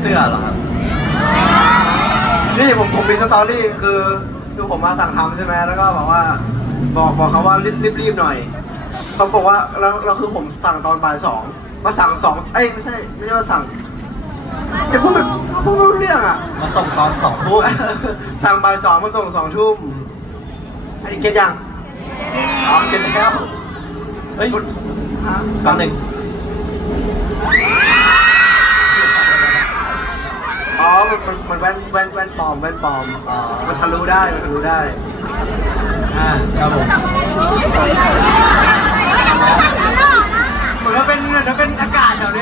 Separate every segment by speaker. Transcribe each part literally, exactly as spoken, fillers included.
Speaker 1: สื้อเหรอครับ
Speaker 2: นี่ผมผมมีสตอรี่คือคือผมมาสั่งทำใช่ไหมแล้วก็บอกว่าบอกบอกเขาว่ารีบรีบรีบหน่อยเขาบอกว่าแล้วเราคือผมสั่งตอนบ่ายสองมาสั่งสองเอ้ยไม่ใช่ไม่ใช่มาสั่งจะพูดแบบพูดไม่รู้เรื่องอ่ะ
Speaker 1: มาส่งตอนสองทุ่ม
Speaker 2: สั่งบ่ายสองมาส่งสองทุ่มอันนี้เก็ตยังอ๋อเก็ตแล้ว
Speaker 1: เฮ้ย
Speaker 2: ฮะ
Speaker 1: แป๊บหนึ่ง
Speaker 2: อ๋อมันมันมันแว่นแว่นแว่นปลอมแว่นปลอมอ๋อมันทะลุได้มันทะลุได้
Speaker 1: อ่าครับผม
Speaker 2: เหมือนว่าเป็นเหมือนว่าเป็นอากาศแถวนี้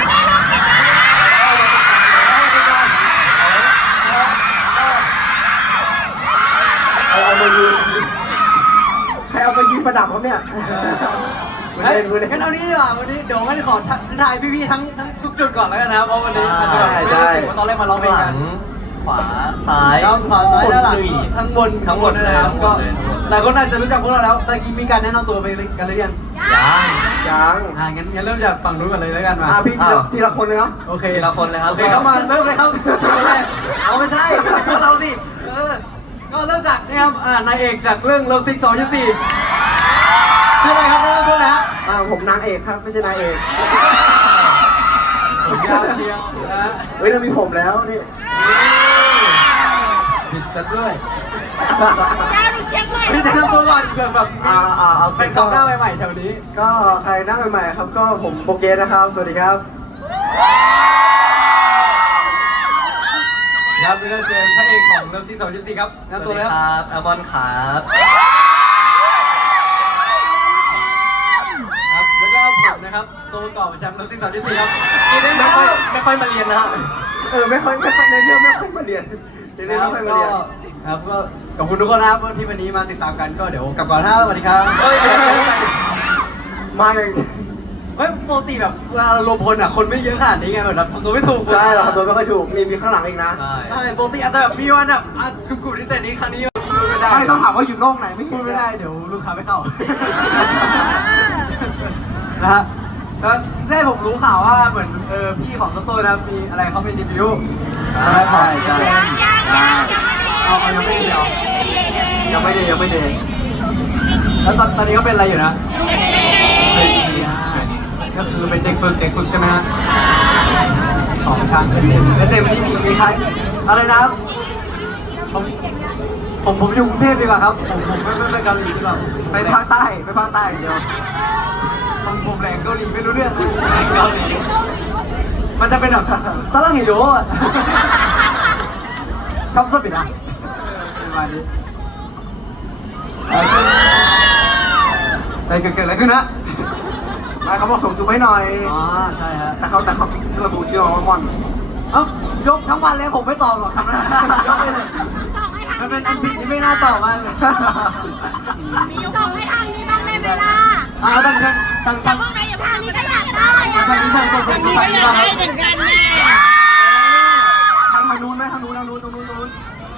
Speaker 2: เอามายืนใครเอามายืนประดับเขาเนี่ย
Speaker 3: เฮ้ยงั้นเอานี้ดีกว่าวันนี้เดี๋ยวงั้นขอถ่ายพี่ๆทั้งทั้งทุกจุดก่อนแล้วกันนะครับเพราะวันนี้อาจจะแบบไม่รู้สึกว่าตอนแรกมาร้องเพลงกัน
Speaker 1: ขวาซ้าย
Speaker 3: ขวาซ้ายด้านหลังทั้งบนทั้งหมดนะครับก็หลายคนอาจจะรู้จักพวกเราแล้วแต่กี้มีการแนะนำตัวไปกันหรือยัง
Speaker 1: ยัง
Speaker 2: ยัง
Speaker 3: อ่างั้นงั้นเริ่มจากฝั่งนู้นก่อนเลยแล้วกันมา
Speaker 2: อ่าพี่ทีละทีละคนเลยเนาะ
Speaker 3: โอเค
Speaker 1: ทีละคนเลยครับ
Speaker 3: โอเคก็มาเริ่มเลยครับคนแรกเอาไม่ใช่พวกเราสิเออก็เริ่มจากนี่ครับอ่านายเอกจากเรื่องเลิฟซิกสองจุดสี่ชื่ออะไรครับเริ่มต้นเลยฮะ
Speaker 2: อ่าผมนางเอกครับไม่ใช่นายเอก
Speaker 3: ผมยาวเชียวนะฮะ
Speaker 2: เฮ้ยเรามีผมแล้วนี่
Speaker 3: ผิดซะด้วยพี่แนะนำตัวก่อนเผื่อแบบ
Speaker 2: อ่าอ่าเอา
Speaker 3: เป็นคำหน้าใหม่ๆแถวนี้
Speaker 2: ก็ใครหน้าใหม่ๆครับก็ผมโปเกสนะครับสวัสดีครับ
Speaker 3: ครับนี่ก็เชิญพระเอกของเลิฟซีสองจุดสี่ครับแนะนำตัวเลย
Speaker 1: ครับอามอนครับ
Speaker 3: ครับแล้วก็ผมนะครับตัวต่อประจำเลิฟซีสองจุดสี่ครับกินได้
Speaker 1: ไม่ค่อยไม่ค่อยมาเรียนนะครับ
Speaker 2: เออไม่ค่อยไม่ค่อยในเรื่องไม่ค่อยมาเรียนในเรื่องไม่ค่อยมาเรียน
Speaker 3: ครับก็ขอบคุณทุกคนนะครับที่วันนี้มาติดตามกันก็เดี๋ยวกลับก่อนนะสวัสดีครับ
Speaker 2: เฮ้ยมาอย่าง
Speaker 3: เฮ้ยปกติแบบเวลาเรารวมพลอ่ะคนไม่เยอะขนาดนี้ไงแบบทำตัวไม่ถูก
Speaker 2: ใช่เราทำตัวไม่ค่อยถูกมีมีข้างหลังอีกนะ
Speaker 3: ใช่ปกติอาจจะแบบมีวันแบบอ่ะกลุ่มๆนี้แต่นี้ครั้งนี้พูดไม่ได้
Speaker 2: ใช่ต้องถามว่าอยู่โลกไหนไม่
Speaker 3: พูดไม่ได้เดี๋ยวลูกค้าไม่เข้านะฮะแล้วใช่ผมรู้ข่าวว่าเหมือนเออพี่ของต้นๆนะมีอะไรเขาเป็นดีบิวต์อะไรข
Speaker 2: อ
Speaker 3: ง
Speaker 2: ใช่
Speaker 3: เอาเอายังไม่เดียว
Speaker 2: ยังไม่เดียังไม่เดี
Speaker 3: แล้วตอนตอนนี้เขาเป็นอะไรอยู่นะก็คือเป็นเด็กฝึกเด็กฝึกใช่ไหมฮะของทางเอสเอ็มเอสเอ็มที่มีมีใครอะไรนะครับผมผมผมอยู่กรุงเทพดีกว่าครับผมผมไม่ไม่ไปเกาหลีดีกว่า
Speaker 2: ไปภาคใต้ไปภาคใต้เดียว
Speaker 3: ผมผมแหล่งเกาหลีไม่รู้เรื่องเกาหลีมันจะเป็นแบบตะลังหิโร่คำสบิดอ่ะประมาณนี้อะไรเกิดอะไรขึ้นนะ
Speaker 2: มาเขาบอกส่งจุ๊บให้หน่อย
Speaker 3: อ๋อใช่ฮะ
Speaker 2: แต่เขาแต่เขาระบุชื่อว่ามอน
Speaker 3: เอ้ายกทั้งวันเลยผมไม่ตอบหรอกครับยกไปเลยมันเป็นอันสิ่งที่ไม่น่าตอบมากเลย
Speaker 4: ส่งให้ทางนี้บ้างได้ไหมล่ะ
Speaker 3: อ่าตั้งทางตั้งทาง
Speaker 4: ทางนี้ก็อยากได้
Speaker 3: ทางนี้ทางส่งส่งไป
Speaker 4: อยากได้เหมือนกันแม่
Speaker 2: ทางทางนู้นไหมทางนู้นทางนู้นตรงนู้นตรงนู้น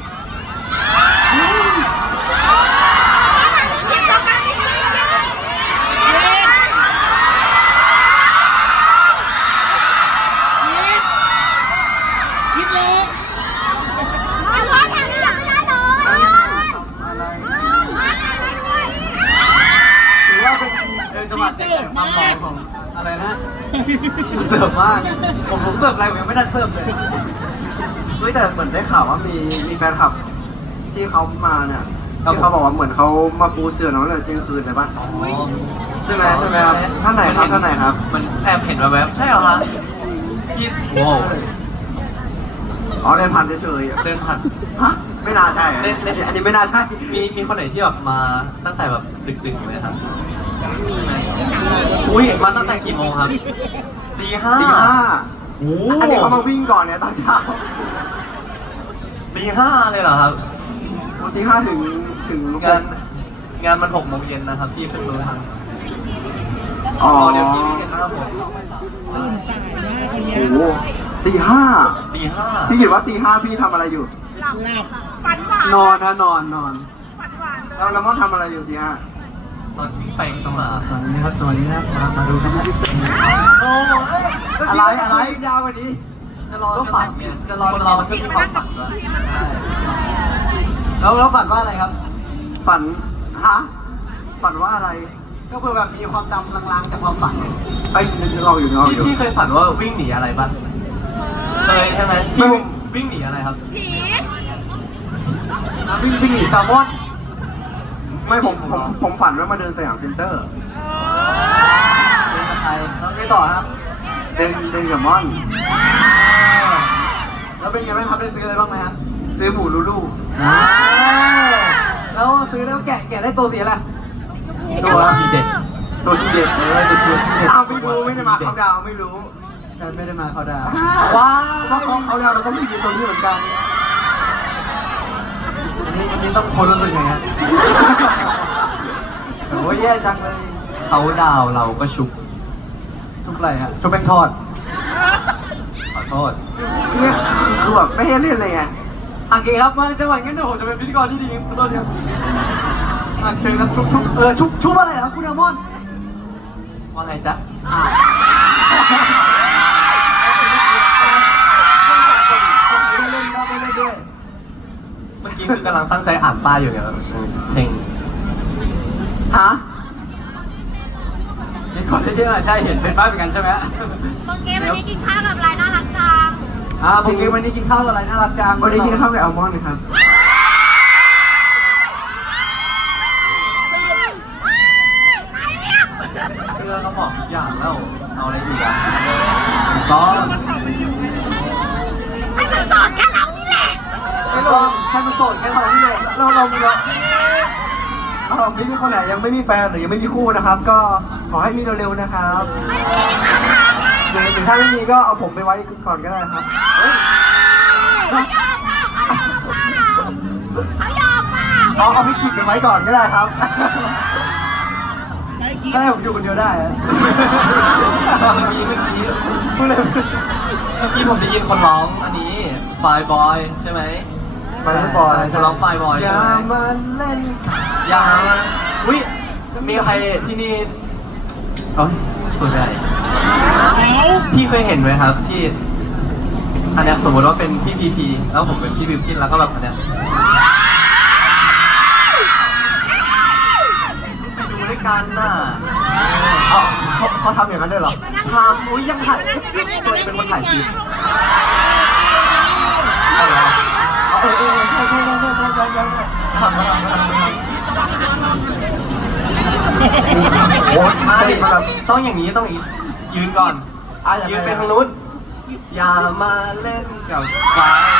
Speaker 3: เสิร์ฟมากของอะไรนะเสิร์ฟมากผมผมเสิร์ฟอะไรผมยังไม่ได้เสิร์ฟเลย
Speaker 2: เฮ้ยแต่เหมือนได้ข่าวว่ามีมีแฟนคลับที่เขามาเนี่ยที่เขาบอกว่าเหมือนเขามาปูเสือน้องเลยเที่ยงคืนเลยป่ะใช่ไหมใช่ไหมครับท่านไหนครับท่านไหนครับ
Speaker 1: มันแอบเห็นแวบๆใช่เหรอคะพี่โว้
Speaker 2: อ๋อเดินผ่านเฉย
Speaker 1: ๆเดินผ่าน
Speaker 2: ฮะไม่น่าใช่อันนี้ไม่น่าใช่
Speaker 1: มีมีคนไหนที่แบบมาตั้งแต่แบบดึกๆไหมครับอุ้ยมาตั้งแต่กี่โมงครับตีห้า
Speaker 2: ตีห้าโอ้อันนี้เขามาวิ่งก่อนเนี่ยตอนเช้า
Speaker 1: ตีห้าเลยเหรอครับ
Speaker 2: ตีห้าถึงถึง
Speaker 1: งานงานมันหกโมงเย็นนะครับพี่เป็นตัวทาง
Speaker 2: อ๋อ
Speaker 1: เดี๋ยวพี่ไม่เห็นหน้าผม
Speaker 4: ตื่นสายมากคนนี้
Speaker 2: โอ้ตีห้า
Speaker 1: ตีห้า
Speaker 2: พี่คิดว่าตีห้าพี่ทำอะไรอยู่
Speaker 4: หลับหลับฝันหวาน
Speaker 3: นอนนะนอนนอน
Speaker 4: ฝันหวาน
Speaker 2: แล้วแล้วมอนทำอะไรอยู่ตีห้า
Speaker 1: ตอนที่ไปจังหวะ
Speaker 3: สวัสดีครับสวัสดีครับมามาดูกันนะโอ้อะไรอะไร
Speaker 2: อะไร
Speaker 3: ยาวกว่านี้จะรอ
Speaker 1: ก็ฝันไง
Speaker 3: จะรอ
Speaker 1: คนเรามันก็มีความฝันด้วย
Speaker 3: แล้วแล้วฝันว่าอะไรครับ
Speaker 2: ฝันฮะฝันว่าอะไร
Speaker 3: ก็เพื่อแบบมีความจำลางๆจากความฝัน
Speaker 2: ไอ้ยนึกเราอยู่นึกเราอ
Speaker 1: พี่
Speaker 2: ยู่
Speaker 1: พี่เคยฝันว่าวิ่งหนีอะไรบ้างเคยใช่ไหม
Speaker 2: ไม่
Speaker 1: พี่วิ่งหนีอะไรครับ
Speaker 4: ผี
Speaker 3: อ่ะวิ่งวิ่งหนีแซลมอน
Speaker 2: ไม่ผมผมผมฝันว่ามาเดินสยามเซ็นเตอร์
Speaker 3: เดินกับใครแล้วไงต่อครับ
Speaker 2: เดินเดินกับม่อน
Speaker 3: แล้วเป็นไงบ้างครับได้ซื้ออะไรบ้างไหมฮะ
Speaker 2: ซื้อหมูลูลู
Speaker 3: แล้วซื้อแล้วแกะแกะได้ตัวสีอะไร
Speaker 2: ตัว
Speaker 1: ทีเด็ด
Speaker 2: ตัวที่เด็ดเลยตัวที่เด็ดอ้าวไม่รู้ไม่ได้มาเขาดาวไม่รู้
Speaker 3: แต่ไม่ได้มาเขาดาว
Speaker 2: ว้าวเขาเขาเขาดาวเราก็ไม่มีตัวนี้เหมือนกัน
Speaker 3: อันนี้อันนี้ต้องคนรู้สึกไงฮะโอ้ยแย่จังเลย
Speaker 1: เขาดาวเราก็ชุบ
Speaker 3: ชุบอะไรฮะชุบแป้งทอด
Speaker 1: ขอโทษ
Speaker 2: เนี่ยคือแบบไม่ให้เล่นเลยไง
Speaker 3: โอเคครับมาจังหวะงั้นเดี๋ยวผมจะเป็นพิธีกรที่ดีขอโทษครับอ่ะเชิญครับชุบชุบเออชุบชุบอะไรครับคุณอามอน
Speaker 1: ว่าไงจ๊ะ
Speaker 3: อ่าเล่นก็ไม่เล่นด้วย
Speaker 1: เมื่อกี้คือกำลังตั้งใจอ่านป้ายอยู่เนี่ยเพลง
Speaker 2: ฮะ
Speaker 3: นี่ก่อนที่จะใช่เห็นเป็นบ้านเหมือนกันใช่ไหม
Speaker 4: โอเควันนี้กินข้าวกับอะไรน่ารักจัง
Speaker 3: อ่าผมกินวันนี้กินข้าวกับอะไรน่ารักจัง
Speaker 2: วันนี้กินข้าวกับอัลมอนด์ครับ
Speaker 1: เสื้อก็บอกทุกอย่างแล้วเอาอะไรอยู่อ่ะ
Speaker 3: ก็
Speaker 4: ให้มันสอนแค่เรานี่แหละ
Speaker 3: ไม่ลองให้มันโสดแค่เราที่เลย
Speaker 2: เราเราเราเราไม่มีคนไหนยังไม่มีแฟนหรือยังไม่มีคู่นะครับ ก็ขอให้มีเร็วๆนะครับหรือหรือถ้าไม่มีก็เอาผมไปไว้ก่อนก็ได้ครับ
Speaker 4: เขายอมมา
Speaker 2: เอาเอาพี่กิจไปไว้ก่อนก็ได้ครับ
Speaker 3: ก็ได้ผมอยู่คนเดียวได้อะ
Speaker 1: เมื่อกี้เมื่อกี้
Speaker 2: พูดเลย
Speaker 1: เมื่อกี้ผมได้ยินคนร้องอันนี้ไฟบอยใช่ไหม
Speaker 2: มาแล้วบอย
Speaker 1: คนร้องไฟบอย
Speaker 2: อ
Speaker 1: ใช่
Speaker 2: ย่า
Speaker 1: ไหม
Speaker 2: มาเล่น
Speaker 1: อย่ามาอุ้ยมีใครที่นี่เอ้ยพูดไม่ได้พี่เคยเห็นไหมครับ ที่ อันเนี้ยสมมติว่าเป็นพี่พีพีแล้วผมเป็นพี่บิวกินแล้วก็แบบอันเนี้ยไปดูด้วยกันน่ะ
Speaker 2: เอาเขาเขาทำอย่างนั้นด้วยเหรอ
Speaker 1: ทำอุ้ยยังถ่ายตัวเองเป็นคนถ่ายคลิป
Speaker 2: เอาเหรอเอาเออเออใช่ใช่ใช่ใช่ใช่ใช่ใช่
Speaker 1: ทำมาทำมาทำมา
Speaker 2: โอ้ย
Speaker 1: ใช่
Speaker 2: จริงมาแบบ
Speaker 1: ต้องอย่างนี้ต้องอย่างนี้ยืนก่อน
Speaker 2: อ่ะยังไง
Speaker 1: ยืนไปทางนู้นอย่ามาเล่นกับไฟ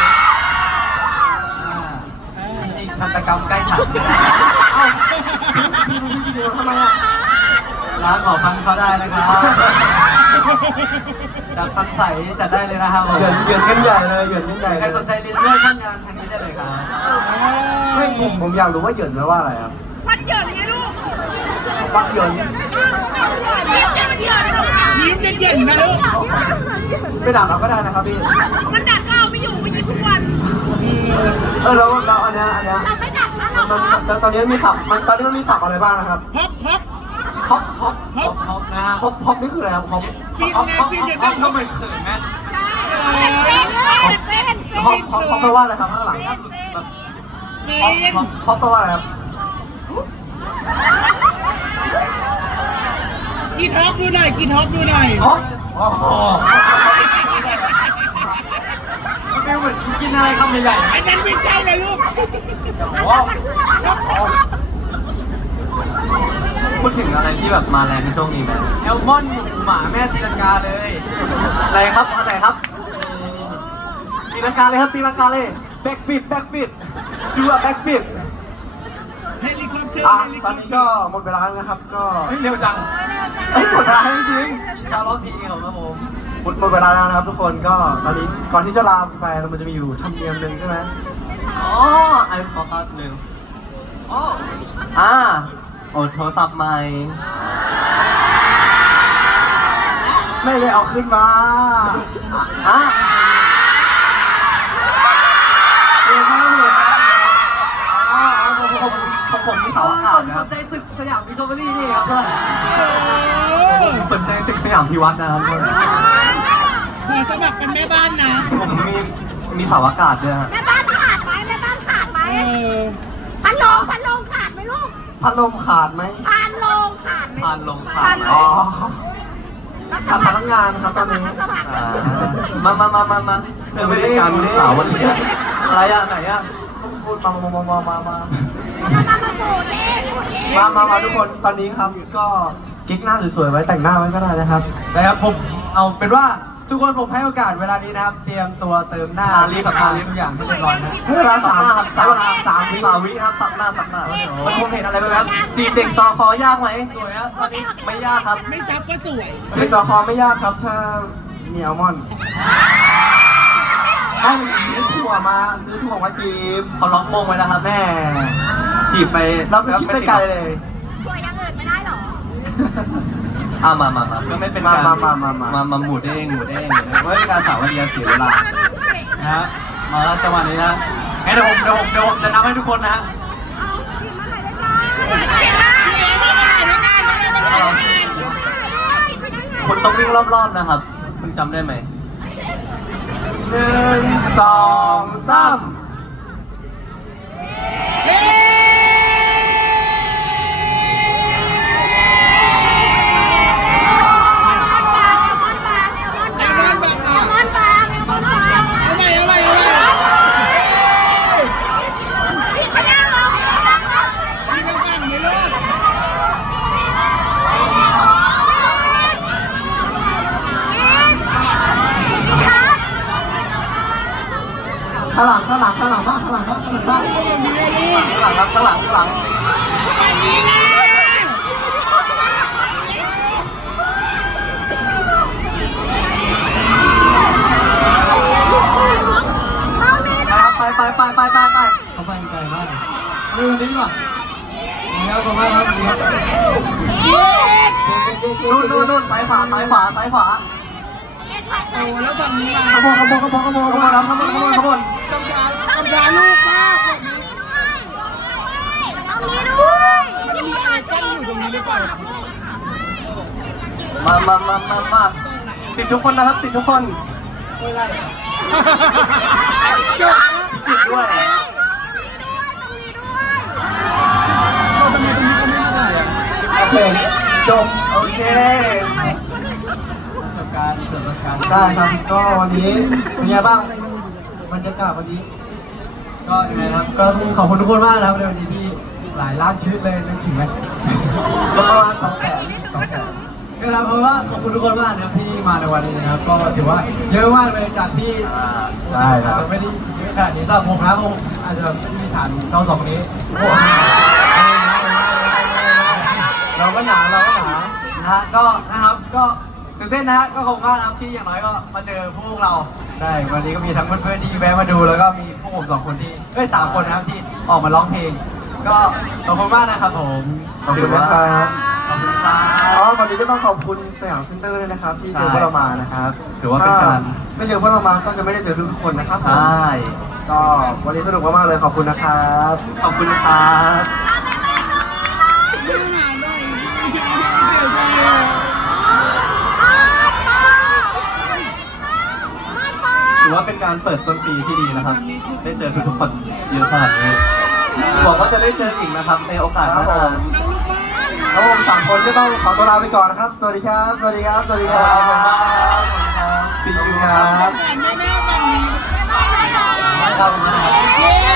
Speaker 3: อ่านี่ทันตกรรมใกล้ฉัน
Speaker 2: เอ้าพี่พี่พี่เดียวทำไมอ่ะ
Speaker 3: ร้านหมอฟันเขาได้นะครับจากฟันใสจัดได้เลยนะครับผม
Speaker 2: เหยินเหยินกันใหญ่เลยเหยินกันใหญ่
Speaker 3: ใคร
Speaker 2: เลย
Speaker 3: สนใจเรียนเรื่องช่างงานทางนี้ได้เลยครับ
Speaker 2: ไม่ผมผมอยากรู้ว่าเหยินแปลว่าอะไรครับ
Speaker 4: มันเหยินไงลูก
Speaker 2: ฟักเหยิน
Speaker 4: ยิ้มจะเหยินนะลูก
Speaker 2: ไม่ด่าเราก็ได้นะครับพี่
Speaker 4: มันดักก็เอาไม่อยู่ไม่ยิ้มทุกวัน
Speaker 2: เออแล้วแล้วอันเนี้ยอันเนี้ย
Speaker 4: เราไม่ดักนะเรา
Speaker 2: มัน
Speaker 4: เนาะ
Speaker 2: มันตอนนี้มีศัพท์มันตอนนี้มันมีศัพท์อะไรบ้างนะครับ
Speaker 4: ฮอปฮอป
Speaker 2: ฮอปฮอป
Speaker 3: ฮอปนะฮะ
Speaker 2: ฮอปฮอปนี่คืออะไรครับฮอป
Speaker 4: ฟินไงฟินจะ
Speaker 3: ฮ
Speaker 4: ต้
Speaker 3: อ
Speaker 4: อ
Speaker 3: ป
Speaker 4: ง
Speaker 3: ทำไมเขินนะ
Speaker 4: เป็นเป็นเป็น
Speaker 2: ฮอปฮอปฮอปแปลว่าอะไรครับข้างหลังครับฮอปฮอปฮอปแปลว่าอะไรครับ
Speaker 5: กินฮอปดูหน่อยกินฮอปดูหน่อย
Speaker 2: ฮอปโอ้โห
Speaker 3: ฟิลเหมือนกินอะไรคำใหญ่
Speaker 5: อันนั้นไม่ใช่เลยลูก
Speaker 2: ฮอปฮอป
Speaker 1: พูดถึงอะไรที่แบบมาแรงในช่วงนี้ไหม
Speaker 3: ๆแอลมอนหมาแม่ตีลังกาเลย
Speaker 1: อะไรครับอะไรครับตีลังกาเลยครับตีลังกาเลยแบ็กฟิตแบ็กฟิตดูอะแบ็กฟิต
Speaker 5: เฮลิคอปเตอร์
Speaker 2: อ่ะ
Speaker 5: เฮลิ
Speaker 2: ต
Speaker 5: ค
Speaker 2: อ
Speaker 5: อน ป
Speaker 2: นี้
Speaker 5: เตอ
Speaker 2: ก็
Speaker 5: ร์
Speaker 2: หมดเวลาแล้วนะครับ ก็
Speaker 3: เฮ้ยเร็วจัง
Speaker 2: เอ้ยหมดเวลาแล้วจริง
Speaker 3: ชาวล็อกทีของครับผม
Speaker 2: ๆหมดหมดเวลาแล้วนะครับทุกคนก็ตอนนี้ก่อนที่จะลาไปเรามันจะมีอยู่ธรรมเนียมหนึ่งใช่ไหม
Speaker 1: อ๋อไอขอพักหนึ่งอ๋ออ่าโอ้โทรศัพท์ใหม่
Speaker 2: ไม่ได้เอาขึ้นมา
Speaker 1: อ่ะ
Speaker 2: เดี๋ยวนะเดี๋ยวนะ
Speaker 1: อ๋อผมผมผมผมมีเสาอากาศนะค
Speaker 3: ส
Speaker 1: รับ
Speaker 3: นใจตึกสยามพิทอเบอรี่นี่ครับเพื่อน
Speaker 1: ผมสนใจตึกสยามพิวัฒน์นะครับ
Speaker 5: ขอสมัครเป็นแม่บ้านนะ
Speaker 1: ผมมีมีเสาอากาศด้วยฮะ
Speaker 4: แม่บ้านขาดไหมแม่บ้านขาดไหม
Speaker 5: เออ
Speaker 4: พันโลงพันโลงขาดไหมลูก
Speaker 2: พัดลมขาดไหม
Speaker 4: พันโลงขาดไหม
Speaker 1: ผ่านลงผ่านไหม
Speaker 2: อ๋อ
Speaker 4: รับส
Speaker 2: ขาด
Speaker 4: มั
Speaker 2: พ
Speaker 4: คร
Speaker 2: นักงานครับตอนนี้
Speaker 4: รับสมัคร
Speaker 1: อ่ามามามามามาเพื่อไม่เป็นการสาววันนี้อะอะไรอะไหนอะ
Speaker 2: พูดมามามามามามา
Speaker 4: มามามาดูดิดูดิ
Speaker 2: มามามาทุกคนตอนนี้ครับก็กิ๊กหน้าสวยๆไว้แต่งหน้าไว้ก็ได้นะครับ
Speaker 3: นะครับผมเอาเป็นว่าทุกคนผมให้โอกาสเวลานี้นะครับ เตรียมตัวเติมหน้ารีบสัมภาระทุกอย่างให้เรียบร้อยนะ
Speaker 2: ให้เวลาสาม
Speaker 1: หน้ครับ
Speaker 2: สาม
Speaker 1: เวลา
Speaker 2: สามวิ
Speaker 1: สามวิครับสับหน้าสับหน้ามันผมเห็นอะไรไปแล้วจีบเด็กซอคอยากไหม
Speaker 3: สวยครับตอนนี้
Speaker 1: ไม่ยากครับ
Speaker 5: ไม่ซับก็สวย
Speaker 2: เด็กสอคอไม่ยากครับถ้ามีอัลมอนด์ต้องซื้อถั่วมาซื้อถั่วมาจีบ
Speaker 1: เขาล็อกโมงไว้แล้วครับ
Speaker 2: แม่
Speaker 1: จีบไป
Speaker 2: เราก็คิดไปไกลเลย
Speaker 4: ตัวอยังอื่นไม่ได้หรอ
Speaker 1: อ่ามามามาก็ไม่เป็นการ
Speaker 2: มามามามา
Speaker 1: มามาหมูเด้งหมูเด้งไม่เป็นการสาววันเดียวเสียเวลา
Speaker 3: นะฮะมาแล้วจังหวะนี้นะงั้นเดี๋ยวผมเดี๋ยวผมเดี๋ยวผมจะนับให้ทุกคนนะฮะ
Speaker 4: เอาผิดมาถ่ายได้จ้า
Speaker 1: คุณต้องวิ่งรอบๆนะครับ คุณจำได้ไหม
Speaker 2: หนึ่งสองสาม
Speaker 5: ไอ้บ้านแบบอ่ะ
Speaker 4: มอนปางมอนปาง
Speaker 5: เอาไปเอาไปเอาไป
Speaker 4: ผิดมาแล้วเหรอ
Speaker 5: มีกระฟังไหมลูก
Speaker 2: ข้างหลังข้างหลังข้างหลังบ้างข้างหลังบ้างข้างหลังบ้าง
Speaker 5: เอาแบบนี้เลยลูก
Speaker 1: ข้างหลังครับข้างหลังข้างหลัง
Speaker 5: แบบนี้นะ
Speaker 4: เอานี้
Speaker 1: ไปครับไปไปไปไปไปไป
Speaker 3: เขาไปไกลมากเรื่องนี้ว่ะนี่ครับขอบคุณมากครับนี่ครับ
Speaker 1: นู่นนู่นนู่นซ้ายขวาซ้ายขวาซ้ายขวา
Speaker 5: โอ้แล้วฝั่งนี้
Speaker 2: ข
Speaker 5: มา
Speaker 2: บวนขบวนขบวนขบวน
Speaker 1: ขบวนครับขบวนขบวนขบวน
Speaker 5: กำลังกำลังลูกมากแบบนี้
Speaker 4: เอานี้ด้วย
Speaker 5: มันมีไอ้กั้นอยู่ตรงนี้หรือเปล่า
Speaker 1: มามามามามาติดทุกคนนะครับ ติดทุกคนติดด้วย
Speaker 3: เราทำไมตรงนี้เขาไม่มาถ่ายอ่ะ
Speaker 2: โอเคจบ
Speaker 1: โอเค
Speaker 3: ประสบการณ์ประสบการณ์
Speaker 2: ได้ครับก็วันนี้เป็นไงบ้างบรรยากาศวันนี้
Speaker 3: ก็ยังไงครับก็ขอบคุณทุกคนมากนะครับในวันนี้ที่หลายล้านชีวิตเลยนึกถึงไหม
Speaker 2: ประมาณสองแสนสองแสน
Speaker 3: ก็แล้วเอาว่าขอบคุณทุกคนมากนะครับที่มาในวันนี้นะครับ ก็ถือว่าเยอะมากเลยจากที่
Speaker 2: ใช่ครับ
Speaker 3: อาจจะไม่ได้เยอะขนาดนี้สำหรับผมนะผมอาจจะไม่ได้มีฐานเท่าสองนี้
Speaker 2: เราก็หนาเราก็หนา
Speaker 3: นะฮะก็นะครับก็ตื่นเต้นนะฮะก็ขอบคุณมากนะครับที่อย่างน้อยก็มาเจอพวกเราใช่วันนี้ก็มีทั้งเพื่อนๆที่แวะมาดูแล้วก็มีพวกผมสองคนที่เอ้ยสามคนนะครับที่ออกมาร้องเพลง ก็ขอบคุณมากนะครับผม
Speaker 2: ขอบคุณนะครับ
Speaker 1: ขอบคุณครั
Speaker 2: อ๋อบ วันนี้ก็ต้องขอบคุณสยามเซ็นเตอร์ด้วยนะครับ ที่เชิญพวกเรามานะครับ
Speaker 1: ถือว่าเป็นการ
Speaker 2: ถ้ไม่เชิญพวกเรามาก็จะไม่ได้เจอทุกคนนะครับ
Speaker 1: ใช่
Speaker 2: ก็วันนี้สนุกมากๆเลยขอบคุณนะครับ
Speaker 1: ขอบคุณครับ
Speaker 5: ไม่หาหน่อยเดี๋ยวใจอ่ะ
Speaker 1: ถือว่าเป็นการเปิดต้นปีที่ดีนะครับ ได้เจอทุกๆคนเยอะขนาดนี้หวังว่าจะได้เจออีกนะครับในโอกาสหน้า
Speaker 2: แล้วผมสามคนก็ต้องขอตัวลาไปก่อนนะครับ สวัสดีครับ สวัสดีครับ สวัสดี
Speaker 1: ข
Speaker 2: ค
Speaker 1: อบ
Speaker 2: รั
Speaker 1: คุณมาก
Speaker 2: บ
Speaker 1: ครับ
Speaker 2: See you ครับ
Speaker 5: แม่แม่แบบนี้
Speaker 3: ขอบคุณมากครับ
Speaker 5: เย้